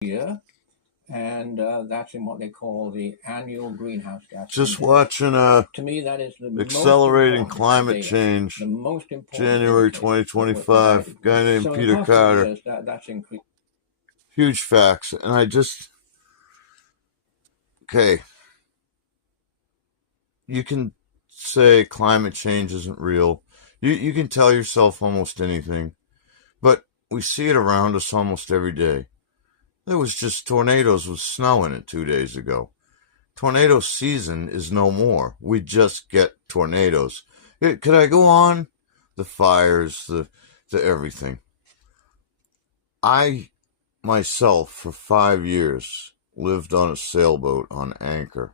year, and that's in what they call the annual greenhouse gas Just index. watching To me, that is the Accelerating most Climate data, Change, the most important January 2025. Guy named so Peter in the past Carter. years, that's increased. Huge facts. And okay, you can say climate change isn't real. You can tell yourself almost anything, but we see it around us almost every day. There was just tornadoes with snow in it 2 days ago. Tornado season is no more. We just get tornadoes. Could I go on? The fires, the everything. I, myself, for 5 years, lived on a sailboat on anchor.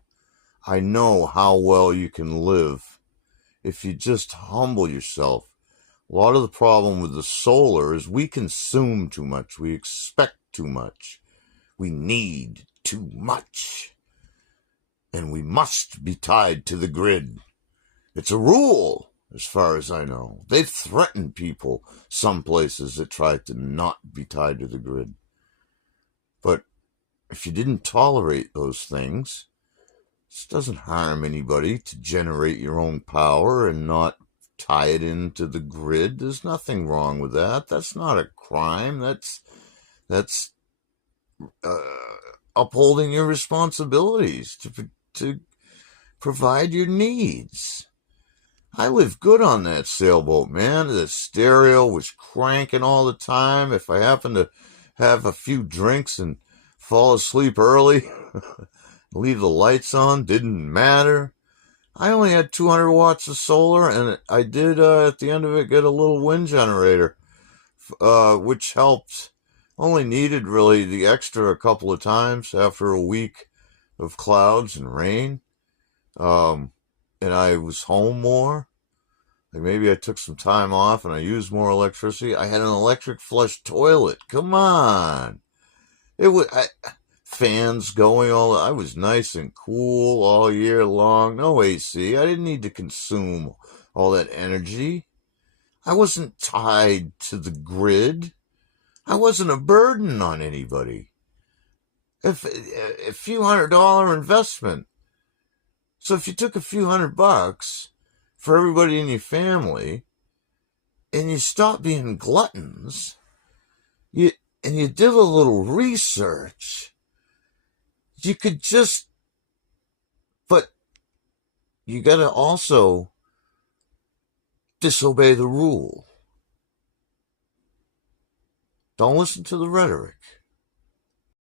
I know how well you can live if you just humble yourself. A lot of the problem with the solar is we consume too much. We expect too much. We need too much. And we must be tied to the grid. It's a rule, as far as I know. They've threatened people, some places that try to not be tied to the grid. But if you didn't tolerate those things, this doesn't harm anybody to generate your own power and not tie it into the grid. There's nothing wrong with that. That's not a crime. That's upholding your responsibilities to provide your needs. I lived good on that sailboat, man. The stereo was cranking all the time. If I happened to have a few drinks and fall asleep early, leave the lights on, didn't matter. I only had 200 watts of solar, and I did, at the end of it, get a little wind generator, which helped. Only needed really the extra a couple of times after a week of clouds and rain. And I was home more. Like maybe I took some time off and I used more electricity. I had an electric flush toilet. Come on. It was fans going all. I was nice and cool all year long. No AC. I didn't need to consume all that energy. I wasn't tied to the grid. I wasn't a burden on anybody. If a few $100 investment. So if you took a few $100 for everybody in your family, and you stopped being gluttons, and you did a little research, you could just, but you got to also disobey the rule. Don't listen to the rhetoric.